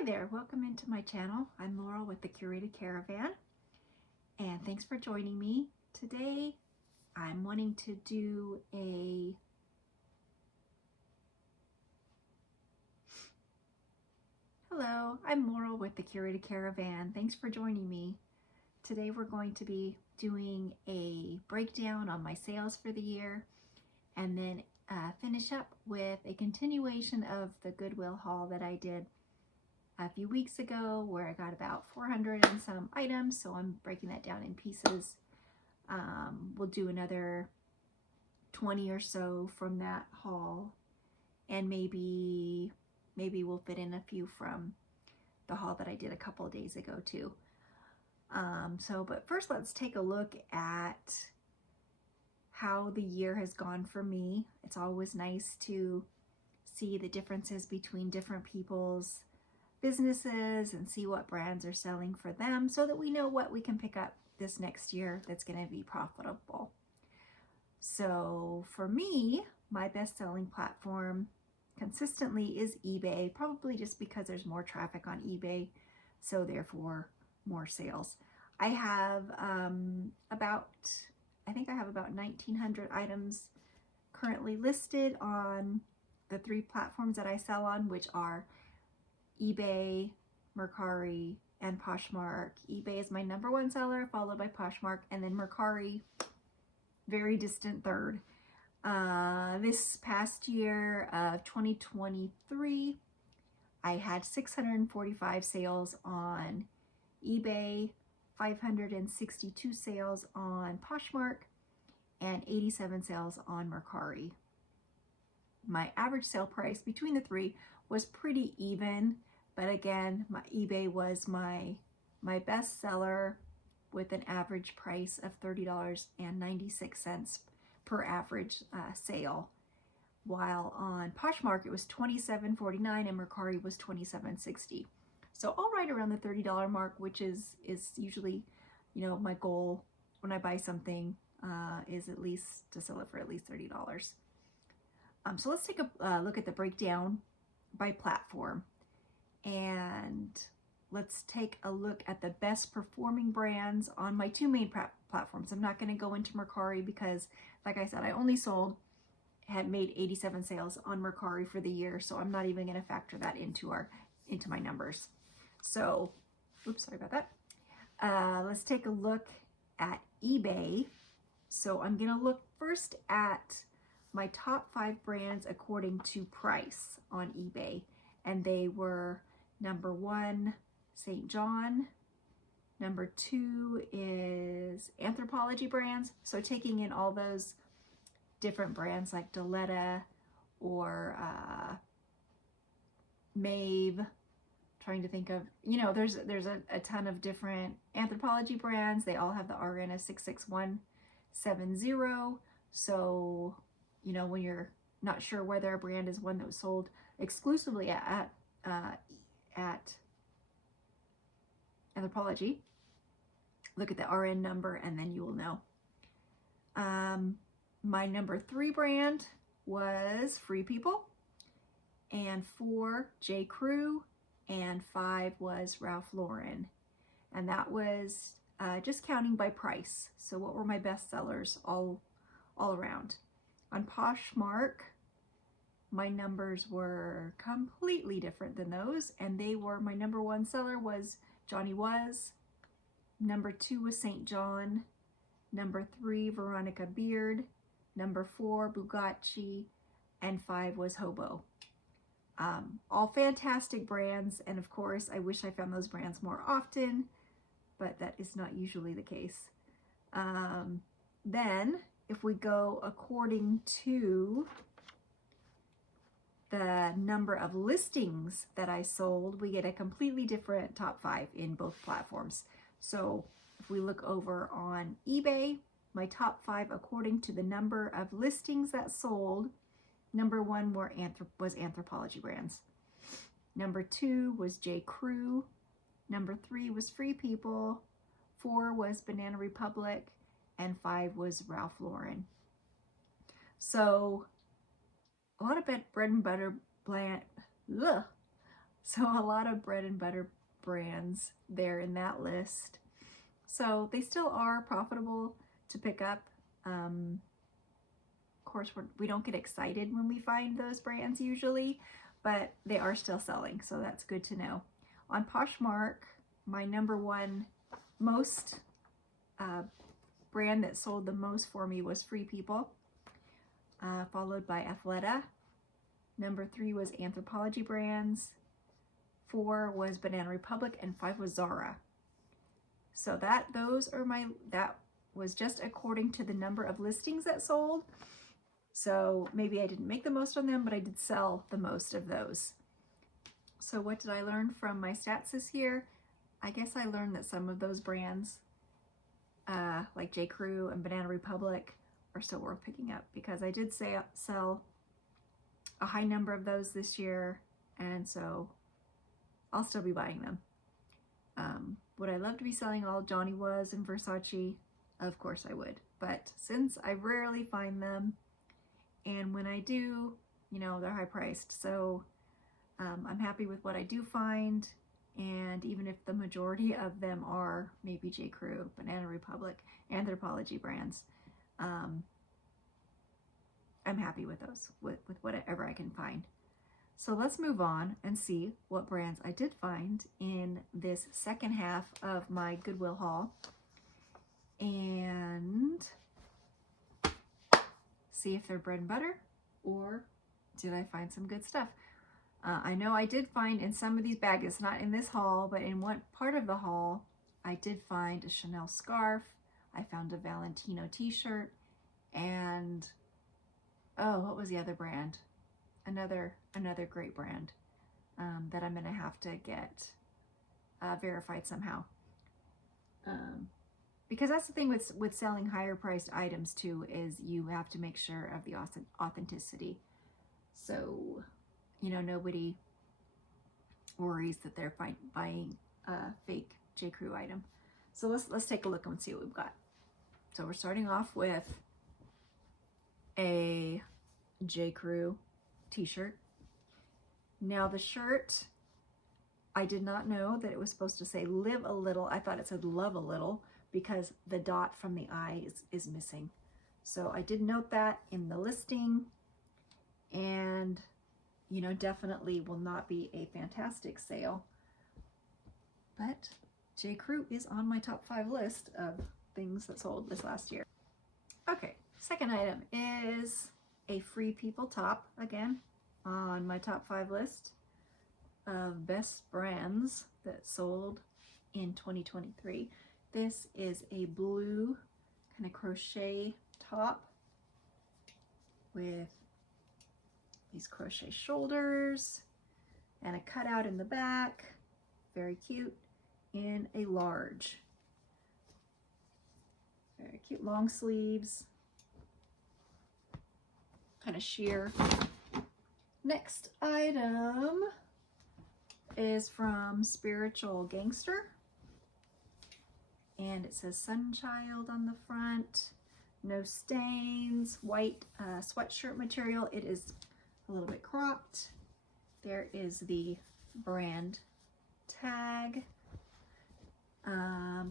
Hi there, welcome into my channel. I'm Laurel with the Curated Caravan, and thanks for joining me. Today I'm wanting to do a Hello, I'm Laurel with the Curated Caravan. Thanks for joining me. Today we're going to be doing a breakdown on my sales for the year and then finish up with a continuation of the Goodwill haul that I did a few weeks ago, where I got about 400 and some items, so I'm breaking that down in pieces. We'll do another 20 or so from that haul, and maybe we'll fit in a few from the haul that I did a couple of days ago too. But first let's take a look at how the year has gone for me. It's always nice to see the differences between different people's businesses and see what brands are selling for them so that we know what we can pick up this next year that's going to be profitable. So for me, my best-selling platform consistently is eBay, probably just because there's more traffic on eBay, so therefore more sales. I have about 1,900 items currently listed on the 3 platforms that I sell on, which are eBay, Mercari, and Poshmark. eBay is my #1 seller, followed by Poshmark, and then Mercari, very distant third. This past year of 2023, I had 645 sales on eBay, 562 sales on Poshmark, and 87 sales on Mercari. My average sale price between the 3 was pretty even, but again, my eBay was my best seller with an average price of $30.96 per average sale, while on Poshmark it was $27.49 and Mercari was $27.60. So all right around the $30 mark, which is usually, my goal when I buy something is at least to sell it for at least $30. So let's take a look at the breakdown by platform, and let's take a look at the best performing brands on my 2 main platforms. I'm not going to go into Mercari because, like I said, I only had made 87 sales on Mercari for the year, so I'm not even going to factor that into my numbers. So, oops, sorry about that. Let's take a look at eBay. So I'm going to look first at my top 5 brands according to price on eBay, and they were #1, St. John. #2 is Anthropologie brands. So taking in all those different brands like Diletta or Maeve, trying to think of, there's a ton of different Anthropologie brands. They all have the RN of 66170. So, when you're not sure whether a brand is one that was sold exclusively at Anthropologie, look at the RN number and then you will know. My #3 brand was Free People, and 4, J. Crew, and 5 was Ralph Lauren. And that was just counting by price. So what were my best sellers all around? On Poshmark, my numbers were completely different than those, and they were, my #1 seller was Johnny Was, #2 was St. John, #3 Veronica Beard, #4 Bugatti, and 5 was Hobo. All fantastic brands, and of course I wish I found those brands more often, but that is not usually the case. Then if we go according to the number of listings that I sold, we get a completely different top 5 in both platforms. So if we look over on eBay, my top 5 according to the number of listings that sold, #1 was Anthropologie brands. #2 was J. Crew. #3 was Free People. 4 was Banana Republic, and 5 was Ralph Lauren. So a lot of bread and butter So a lot of bread and butter brands there in that list. So they still are profitable to pick up. Of course, we don't get excited when we find those brands usually, but they are still selling, so that's good to know. On Poshmark, my number one most brand that sold the most for me was Free People, followed by Athleta. Number 3 was Anthropologie Brands. 4 was Banana Republic, and 5 was Zara. So that was just according to the number of listings that sold. So maybe I didn't make the most on them, but I did sell the most of those. So what did I learn from my stats this year? I guess I learned that some of those brands, like J. Crew and Banana Republic, are still worth picking up, because I did sell a high number of those this year, and so I'll still be buying them. Would I love to be selling all Johnny Was and Versace? Of course I would, but since I rarely find them, and when I do, they're high priced, so I'm happy with what I do find. And even if the majority of them are maybe J. Crew, Banana Republic, Anthropologie brands, I'm happy with those, with whatever I can find. So let's move on and see what brands I did find in this second half of my Goodwill haul, and see if they're bread and butter, or did I find some good stuff. I know I did find in some of these bags, it's not in this haul, but in one part of the haul, I did find a Chanel scarf. I found a Valentino t-shirt, and what was the other brand? Another great brand that I'm gonna have to get verified somehow. Because that's the thing with selling higher priced items too, is you have to make sure of the authenticity. So, nobody worries that they're buying a fake J. Crew item. So let's take a look and see what we've got. So we're starting off with a J. Crew t-shirt. Now the shirt, I did not know that it was supposed to say live a little. I thought it said love a little, because the dot from the I is missing. So I did note that in the listing, and definitely will not be a fantastic sale, but J. Crew is on my top 5 list of things that sold this last year. Okay, second item is a Free People top, again on my top 5 list of best brands that sold in 2023. This is a blue kind of crochet top with these crochet shoulders and a cutout in the back. Very cute, in a large. Very cute, long sleeves, kind of sheer. Next item is from Spiritual Gangster, and it says Sunchild on the front. No stains, white sweatshirt material. It is a little bit cropped. There is the brand tag.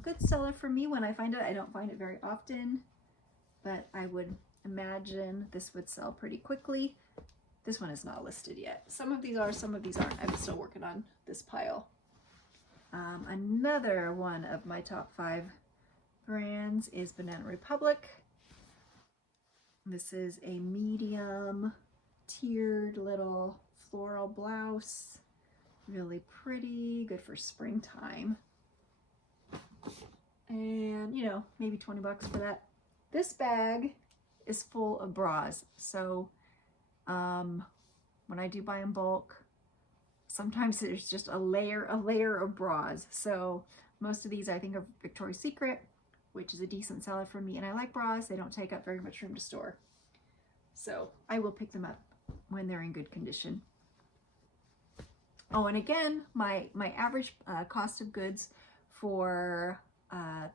Good seller for me when I find it. I don't find it very often, but I would imagine this would sell pretty quickly. This one is not listed yet. Some of these are, some of these aren't. I'm still working on this pile. Another one of my top 5 brands is Banana Republic. This is a medium tiered little floral blouse. Really pretty, good for springtime. And maybe 20 bucks for that. This bag is full of bras. So when I do buy in bulk, sometimes there's just a layer of bras. So most of these I think are Victoria's Secret, which is a decent seller for me. And I like bras. They don't take up very much room to store. So I will pick them up when they're in good condition. Oh, and again, my average cost of goods for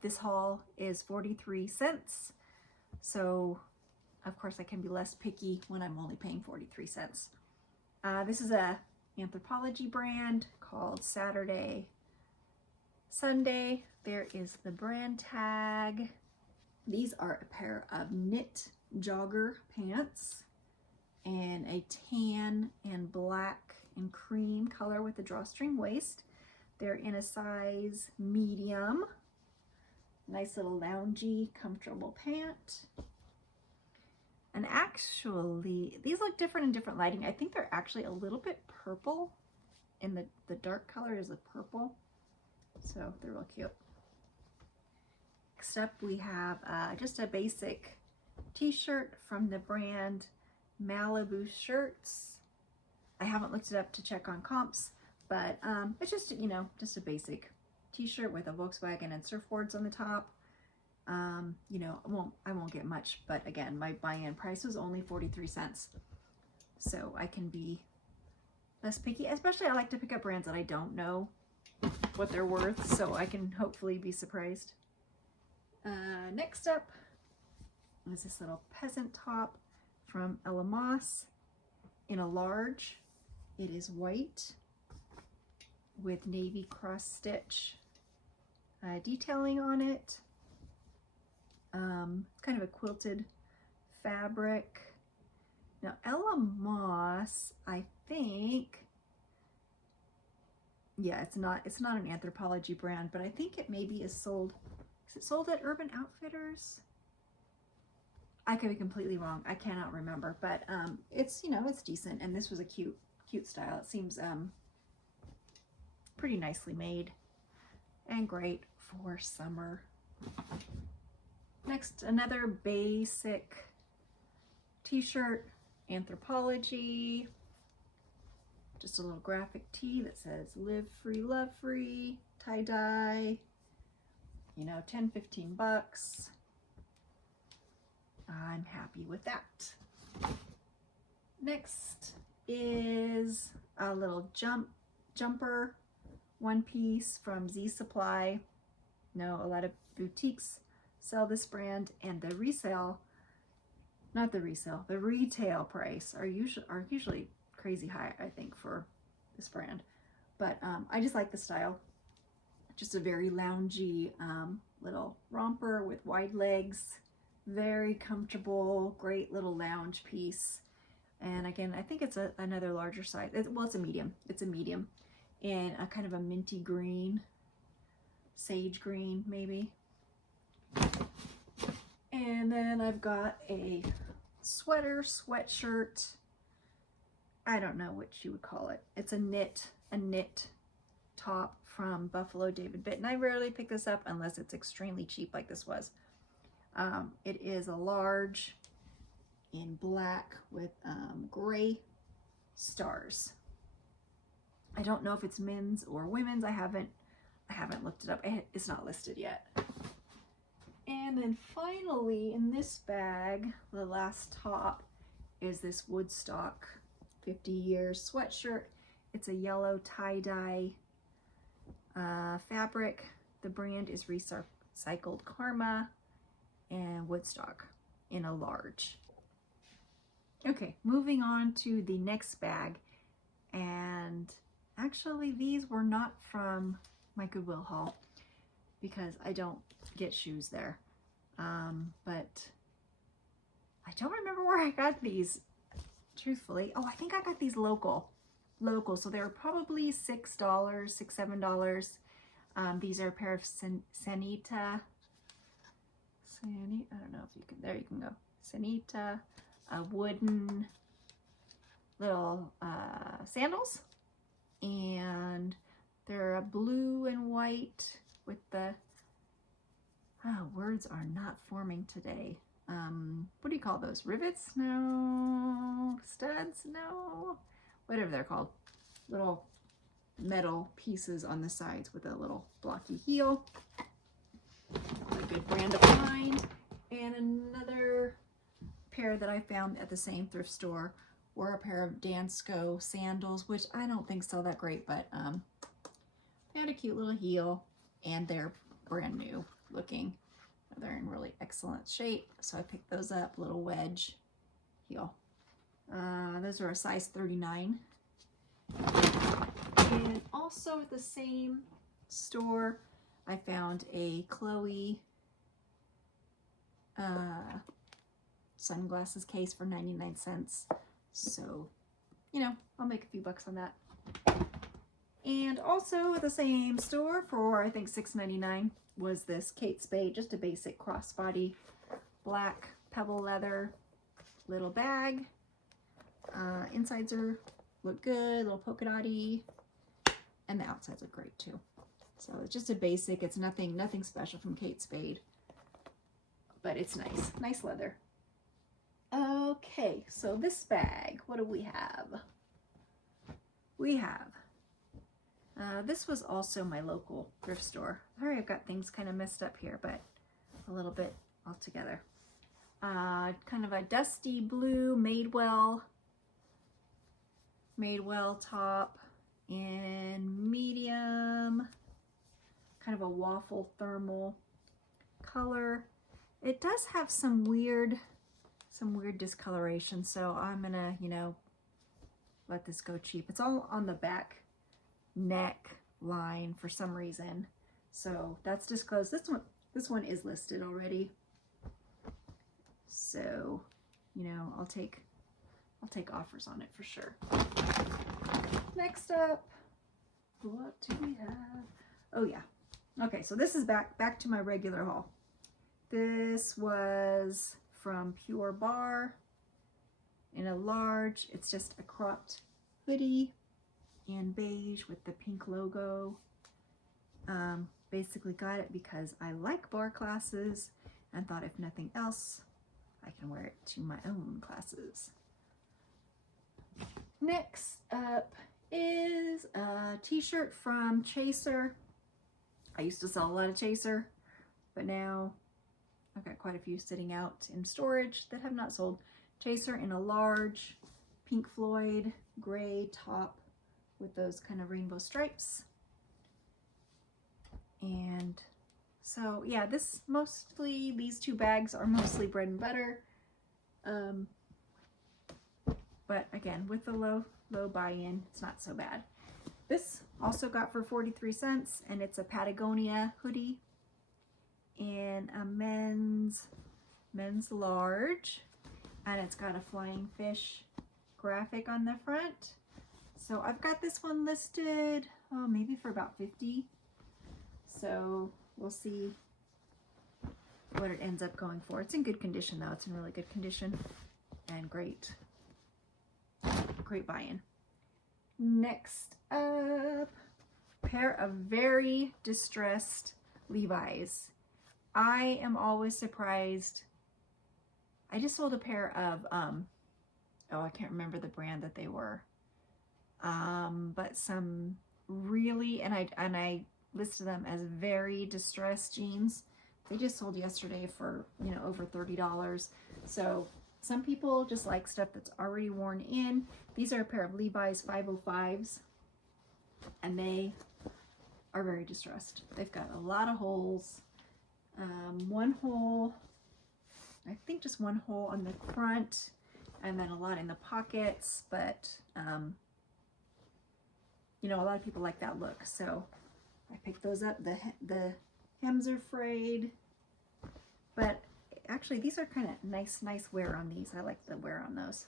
this haul is 43 cents. So of course I can be less picky when I'm only paying 43 cents. This is a Anthropologie brand called Saturday Sunday. There is the brand tag. These are a pair of knit jogger pants and a tan and black and cream color with a drawstring waist. They're in a size medium. Nice little loungy, comfortable pant. And actually, these look different in different lighting. I think they're actually a little bit purple, and the dark color is a purple. So they're real cute. Next up, we have just a basic t-shirt from the brand Malibu Shirts. I haven't looked it up to check on comps, but it's just, you know, just a basic t-shirt with a Volkswagen and surfboards on the top. You know, I won't get much, but again, my buy-in price was only 43 cents. So I can be less picky, especially I like to pick up brands that I don't know what they're worth, so I can hopefully be surprised. Next up is this little peasant top from Ella Moss in a large. It is white with navy cross stitch detailing on it. Kind of a quilted fabric. Now Ella Moss, I think, yeah, it's not an Anthropologie brand, but I think it maybe is it sold at Urban Outfitters? I could be completely wrong. I cannot remember, but it's, you know, it's decent, and this was a cute style. It seems pretty nicely made and great for summer. Next, another basic t-shirt, Anthropologie. Just a little graphic tee that says live free, love free, tie-dye. You know, 10, 15 bucks. I'm happy with that. Next is a little jumper one piece from Z Supply. No, a lot of boutiques sell this brand, and the retail price are usually crazy high, I think, for this brand. But I just like the style. Just a very loungy little romper with wide legs, very comfortable, great little lounge piece. And again, I think it's another larger size. Well, it's a medium. It's a medium in a kind of a minty green, sage green maybe. And then I've got a sweatshirt. I don't know what you would call it. It's a knit top from Buffalo David Bitt, and I rarely pick this up unless it's extremely cheap like this was. It is a large in black with gray stars. I don't know if it's men's or women's. I haven't looked it up. It's not listed yet. And then finally in this bag, the last top is this Woodstock 50 years sweatshirt. It's a yellow tie-dye fabric. The brand is Recycled Karma and Woodstock in a large. Okay, moving on to the next bag. And actually these were not from my Goodwill haul because I don't get shoes there. But I don't remember where I got these, truthfully. Oh, I think I got these local. So they were probably $6, $7. These are a pair of Sanita. I don't know if you can, there you can go. Sanita, wooden little sandals. And they're a blue and white with the, words are not forming today. What do you call those? Rivets? No. Studs? No. Whatever they're called. Little metal pieces on the sides with a little blocky heel. A good brand to find. And another pair that I found at the same thrift store were a pair of Dansko sandals, which I don't think sell that great, but they had a cute little heel and they're brand new looking. They're in really excellent shape, so I picked those up. Little wedge heel. Those are a size 39. And also at the same store, I found a Chloe sunglasses case for 99 cents. So, you know, I'll make a few bucks on that. And also at the same store for, I think, $6.99 was this Kate Spade, just a basic crossbody, black pebble leather little bag. Insides look good, little polka dotty, and the outsides are great too. So it's just a basic, it's nothing special from Kate Spade, but it's nice leather. Okay, so this bag, what do we have? We have, this was also my local thrift store. Sorry, I've got things kind of messed up here, but a little bit all together. Kind of a dusty blue Madewell top in medium, kind of a waffle thermal color. It does have some weird discoloration, so I'm gonna, you know, let this go cheap. It's all on the back neck line for some reason, so that's disclosed. This one is listed already, so, you know, I'll take offers on it for sure. Next up, what do we have? Oh yeah, okay, so this is back to my regular haul. This was from Pure Barre in a large. It's just a cropped hoodie in beige with the pink logo. Basically got it because I like barre classes and thought if nothing else, I can wear it to my own classes. Next up is a t-shirt from Chaser. I used to sell a lot of Chaser, but now I've got quite a few sitting out in storage that have not sold. Chaser in a large Pink Floyd gray top with those kind of rainbow stripes. And so yeah, these two bags are mostly bread and butter. But again, with the low buy-in, it's not so bad. This also got for 43 cents, and it's a Patagonia hoodie in a men's large, and it's got a flying fish graphic on the front. So I've got this one listed, oh, maybe for about 50. So we'll see what it ends up going for. It's in good condition though. It's in really good condition and great buy-in. Next up, pair of very distressed Levi's. I am always surprised. I just sold a pair of, oh, I can't remember the brand that they were. But some really, and I listed them as very distressed jeans. They just sold yesterday for, you know, over $30. So some people just like stuff that's already worn in. These are a pair of Levi's 505s, and they are very distressed. They've got a lot of holes. One hole, I think just one hole on the front, and then a lot in the pockets, but you know, a lot of people like that look, so I picked those up. The hems are frayed, but actually these are kind of nice wear on these. I like the wear on those.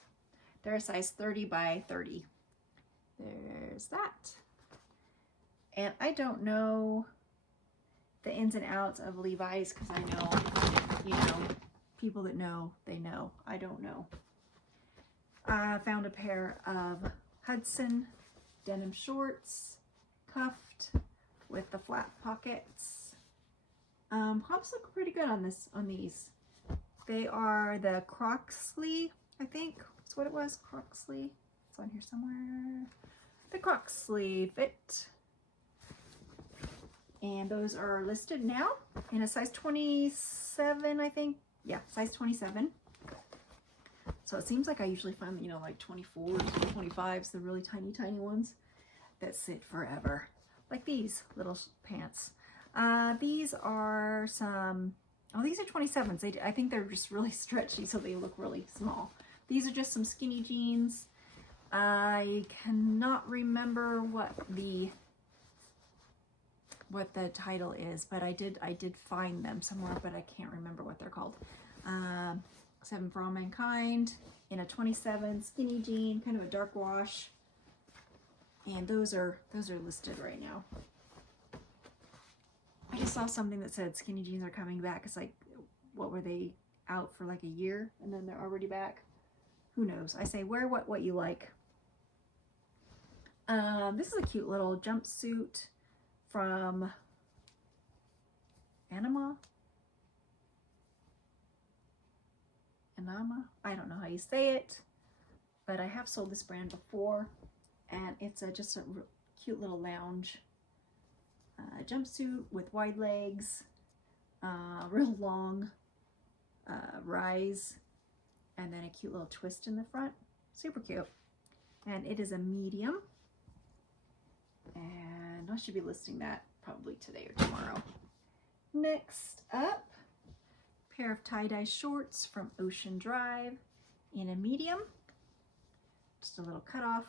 They're a size 30 by 30. There's that. And I don't know the ins and outs of Levi's because I know, you know, people that know, they know. I don't know. I found a pair of Hudson denim shorts, cuffed with the flat pockets. Pumps look pretty good on these. They are the Croxley, I think that's what it was, Croxley. It's on here somewhere. The Croxley fit. And those are listed now in a size 27, I think. Yeah, size 27. So it seems like I usually find, you know, like 24s, 25s, the really tiny ones that sit forever. Like these little pants. These are some, oh, these are 27s. I think they're just really stretchy, so they look really small. These are just some skinny jeans. I cannot remember what the title is, but I did find them somewhere, but I can't remember what they're called. 7 for All Mankind in a 27 skinny jean, kind of a dark wash, and those are listed right now. I just saw something that said skinny jeans are coming back. It's like, what were they out for like a year and then they're already back? Who knows? I say wear what you like. This is a cute little jumpsuit from Anama. I don't know how you say it, but I have sold this brand before, and it's just a cute little lounge jumpsuit with wide legs, real long rise, and then a cute little twist in the front. Super cute. And it is a medium, and I should be listing that probably today or tomorrow. Next up, pair of tie-dye shorts from Ocean Drive in a medium. Just a little cutoff.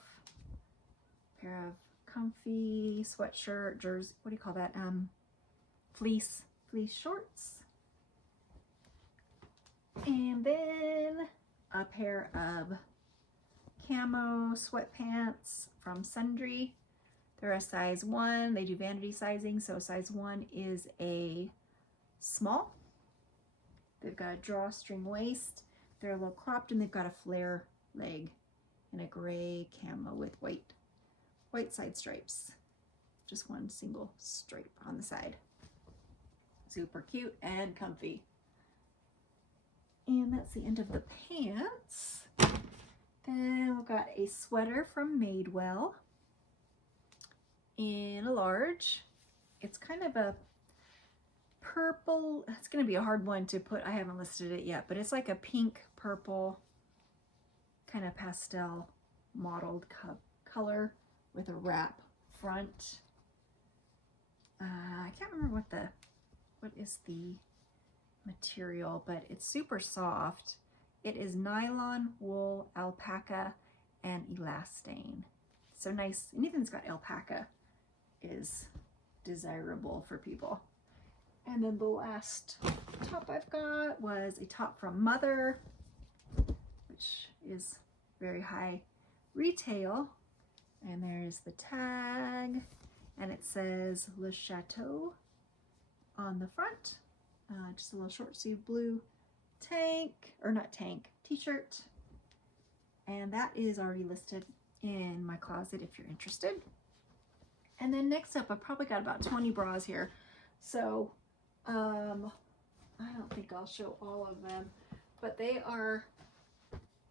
Pair of comfy sweatshirt, jersey, what do you call that? Fleece shorts. And then a pair of camo sweatpants from Sundry. They're a size 1. They do vanity sizing, so size 1 is a small. They've got a drawstring waist. They're a little cropped, and they've got a flare leg in a gray camo with white side stripes. Just one single stripe on the side. Super cute and comfy. And that's the end of the pants. Then we've got a sweater from Madewell in a large. It's kind of a purple. It's going to be a hard one to put. I haven't listed it yet, but it's like a pink purple kind of pastel mottled color with a wrap front. I can't remember what is the material, but it's super soft. It is nylon, wool, alpaca, and elastane. So nice. Anything that's got alpaca is desirable for people. And then the last top I've got was a top from Mother, which is very high retail. And there's the tag, and it says Le Chateau on the front. Just a little short sleeve blue t-shirt. And that is already listed in my closet if you're interested. And then next up, I've probably got about 20 bras here. So I don't think I'll show all of them, but they are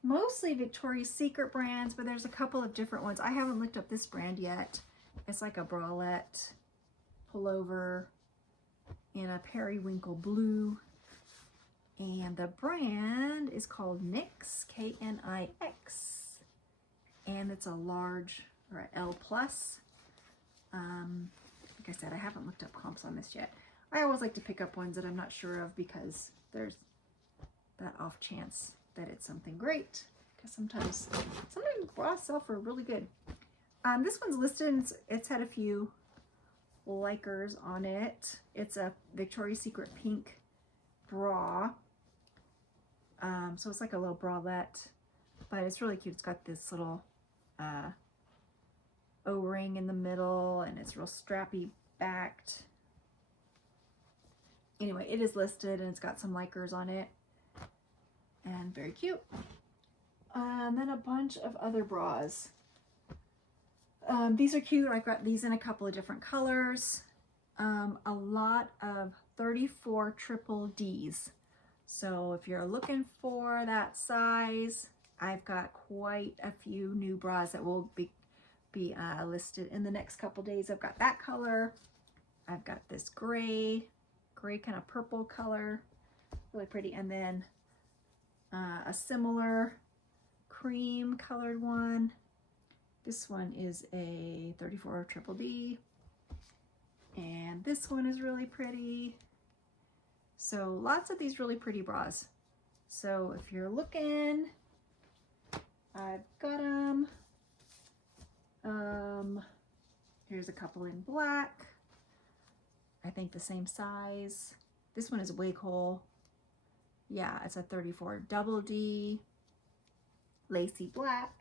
mostly Victoria's Secret brands, but there's a couple of different ones. I haven't looked up this brand yet. It's like a bralette pullover in a periwinkle blue. And the brand is called Knix, K-N-I-X. And it's a large, or an L+. Like I said, I haven't looked up comps on this yet. I always like to pick up ones that I'm not sure of because there's that off chance that it's something great. Because sometimes bras sell for really good. This one's listed, and it's had a few likers on it. It's a Victoria's Secret pink bra. So it's like a little bralette, but it's really cute. It's got this little O-ring in the middle, and it's real strappy backed. Anyway, it is listed, and it's got some likers on it, and very cute. And then a bunch of other bras. These are cute. I've got these in a couple of different colors. A lot of 34 triple Ds. So if you're looking for that size, I've got quite a few new bras that will be listed in the next couple days. I've got that color. I've got this gray kind of purple color, really pretty, and then a similar cream colored one. This one is a 34 triple D, and this one is really pretty. So lots of these really pretty bras. So if you're looking, I've got them. Here's a couple in black. I think the same size. This one is wig hole. Yeah, it's a 34 double D, lacy black.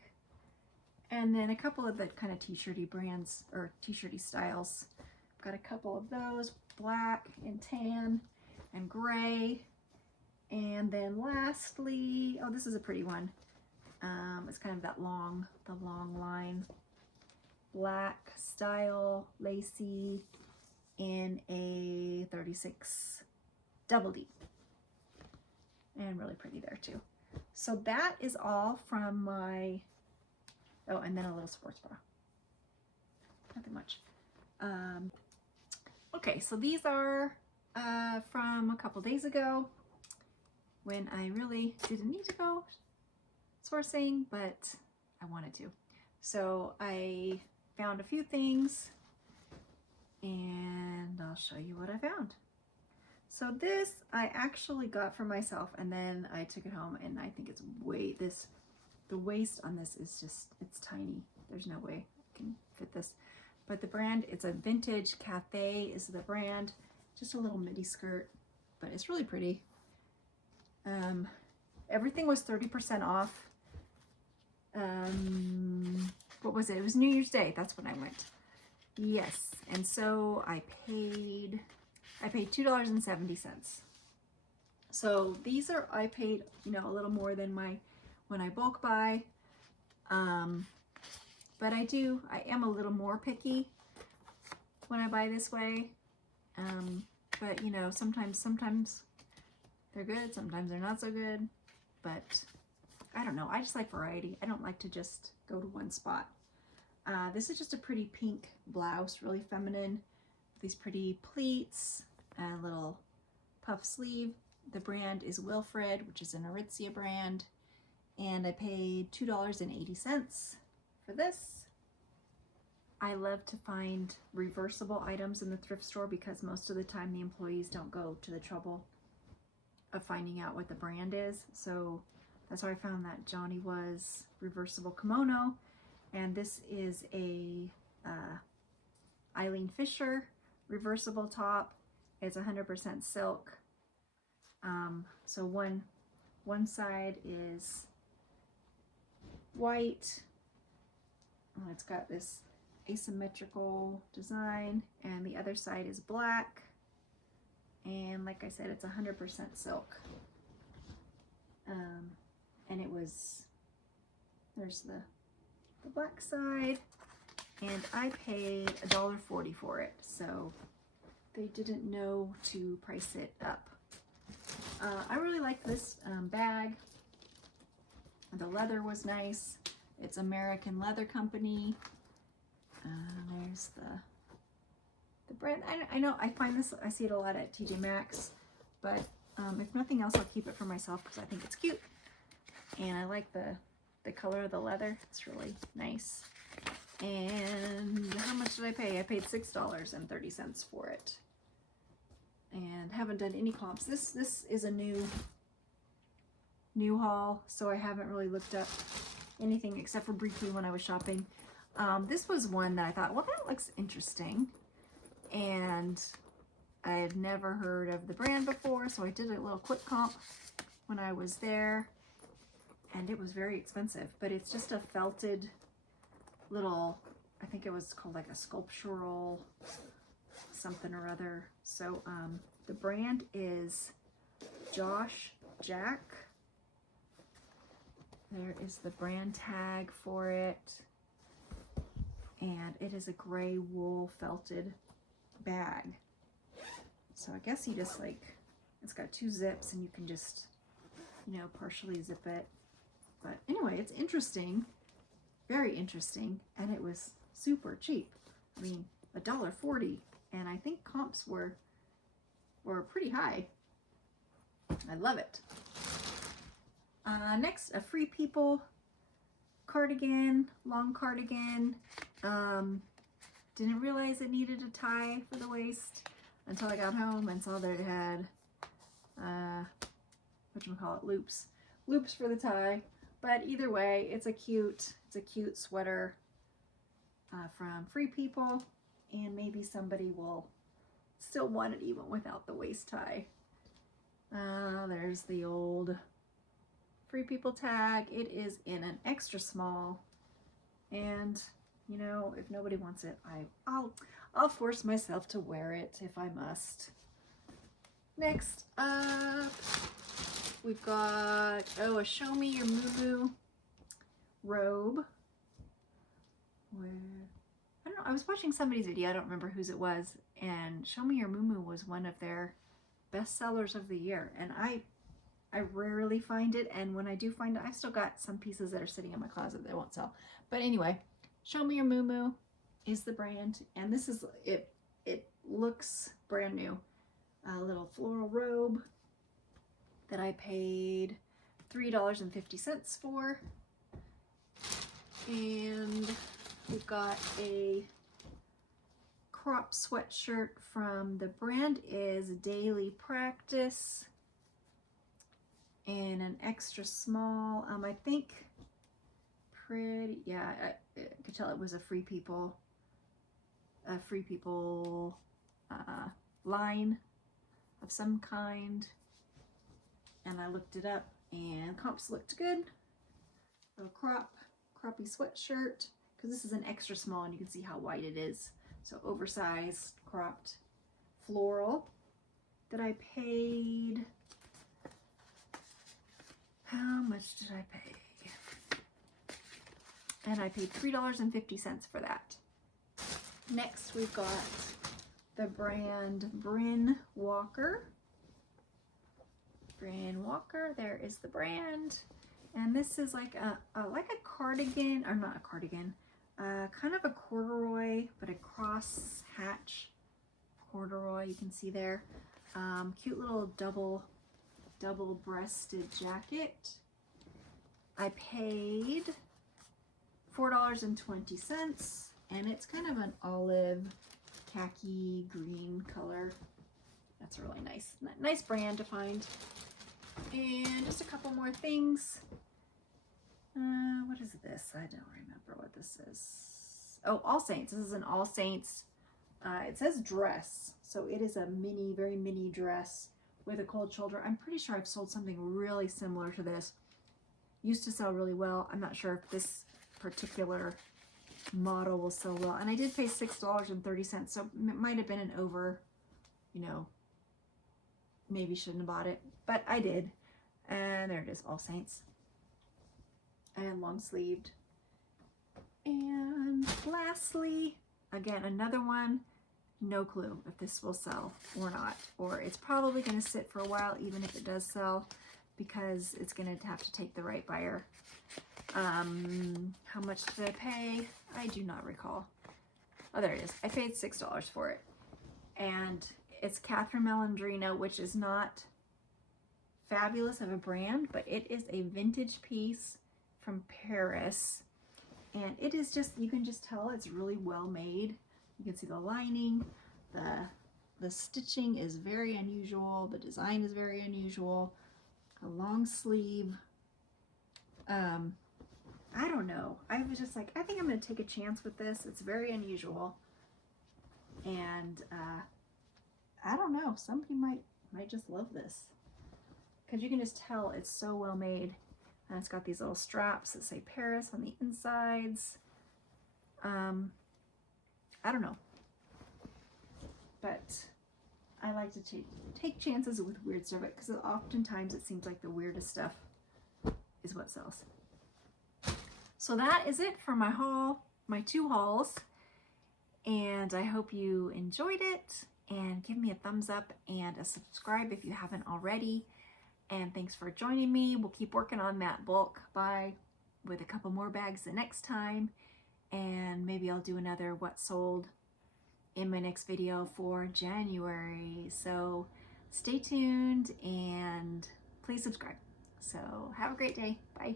And then a couple of the kind of t-shirty brands or t-shirty styles. I've got a couple of those, black and tan and gray. And then lastly, oh, this is a pretty one. It's kind of that long, the long line. Black style, lacy, in a 36 double D. And really pretty there too. So that is all from my, oh, and then a little sports bra. Nothing much. Okay, so these are from a couple days ago when I really didn't need to go sourcing, but I wanted to. So I found a few things and I'll show you what I found. So this I actually got for myself and then I took it home and I think it's way, the waist on this is just, it's tiny. There's no way I can fit this. But the brand, it's a Vintage Cafe is the brand. Just a little midi skirt, but it's really pretty. Everything was 30% off. What was it? It was New Year's Day. That's when I went. Yes. And so I paid $2.70. So these are, I paid, you know, a little more than when I bulk buy. But I am a little more picky when I buy this way. But you know, sometimes they're good, sometimes they're not so good, but I don't know. I just like variety. I don't like to just go to one spot. This is just a pretty pink blouse, really feminine. These pretty pleats, a little puff sleeve. The brand is Wilfred, which is an Aritzia brand. And I paid $2.80 for this. I love to find reversible items in the thrift store because most of the time the employees don't go to the trouble of finding out what the brand is. So that's how I found that Johnny Was reversible kimono. And this is a Eileen Fisher reversible top. It's 100% silk. So one side is white. Oh, it's got this asymmetrical design, and the other side is black. And like I said, it's 100% silk. And it was, there's the black side, and I paid $1.40 for it. So they didn't know to price it up. I really like this bag. The leather was nice. It's American Leather Company. There's the brand. I know I find this, I see it a lot at TJ Maxx, but if nothing else, I'll keep it for myself because I think it's cute. And I like the color of the leather. It's really nice. And how much did I pay? I paid $6.30 for it. And haven't done any comps. This is a new haul, so I haven't really looked up anything except for briefly when I was shopping. This was one that I thought, well, that looks interesting. And I've never heard of the brand before, so I did a little quick comp when I was there. And it was very expensive, but it's just a felted little, I think it was called like a sculptural something or other. So the brand is Josh Jack. There is the brand tag for it. And it is a gray wool felted bag. So I guess you just like, it's got 2 zips and you can just, you know, partially zip it. But anyway, it's interesting, very interesting, and it was super cheap. I mean, $1.40, and I think comps were pretty high. I love it. Next, a Free People cardigan, long cardigan. Didn't realize it needed a tie for the waist until I got home and saw that it had, whatchamacallit, loops for the tie. But either way, it's a cute sweater. from Free People, and maybe somebody will still want it even without the waist tie. There's the old Free People tag. It is in an extra small, and you know, if nobody wants it, I'll force myself to wear it if I must. Next up, we've got, a Show Me Your Moo Moo robe. Where, I don't know, I was watching somebody's video, I don't remember whose it was, and Show Me Your Moo Moo was one of their best sellers of the year, and I rarely find it, and when I do find it, I've still got some pieces that are sitting in my closet that I won't sell. But anyway, Show Me Your Moo Moo is the brand, and this is it. It looks brand new. A little floral robe that I paid $3.50 for, and we've got a crop sweatshirt from, the brand is Daily Practice, in an extra small. I think pretty, yeah, I could tell it was a Free People line of some kind, and I looked it up and comps looked good. A croppy sweatshirt, because this is an extra small and you can see how wide it is. So oversized, cropped, floral, that I paid, how much did I pay? And I paid $3.50 for that. Next we've got the brand Bryn Walker. Bryn Walker, there is the brand. And this is like a cardigan, or not a cardigan, kind of a corduroy, but a cross hatch corduroy, you can see there. Cute little double breasted jacket. I paid $4.20, and it's kind of an olive khaki green color. That's really nice. Nice brand to find. And just a couple more things. What is this? I don't remember what this is. Oh, All Saints. This is an All Saints. It says dress. So it is a mini, very mini dress with a cold shoulder. I'm pretty sure I've sold something really similar to this. Used to sell really well. I'm not sure if this particular model will sell well. And I did pay $6.30. So it might have been an over, you know, maybe shouldn't have bought it, but I did. And there it is, All Saints. And long sleeved. And lastly, again, another one, no clue if this will sell or not, or it's probably going to sit for a while even if it does sell, because it's going to have to take the right buyer. How much did I pay? I do not recall. Oh, there it is. I paid $6 for it. And it's Catherine Malandrino, which is not fabulous of a brand, but it is a vintage piece from Paris. And it is just, you can just tell it's really well made. You can see the lining, the stitching is very unusual, the design is very unusual. A long sleeve. I don't know. I was just like, I think I'm going to take a chance with this. It's very unusual. And I don't know. Somebody might just love this, because you can just tell it's so well made. And it's got these little straps that say Paris on the insides. I don't know. But I like to take chances with weird stuff, because oftentimes it seems like the weirdest stuff is what sells. So that is it for my haul, my 2 hauls. And I hope you enjoyed it, and give me a thumbs up and a subscribe if you haven't already. And thanks for joining me. We'll keep working on that bulk buy with a couple more bags the next time. And maybe I'll do another what sold in my next video for January. So stay tuned and please subscribe. So have a great day. Bye.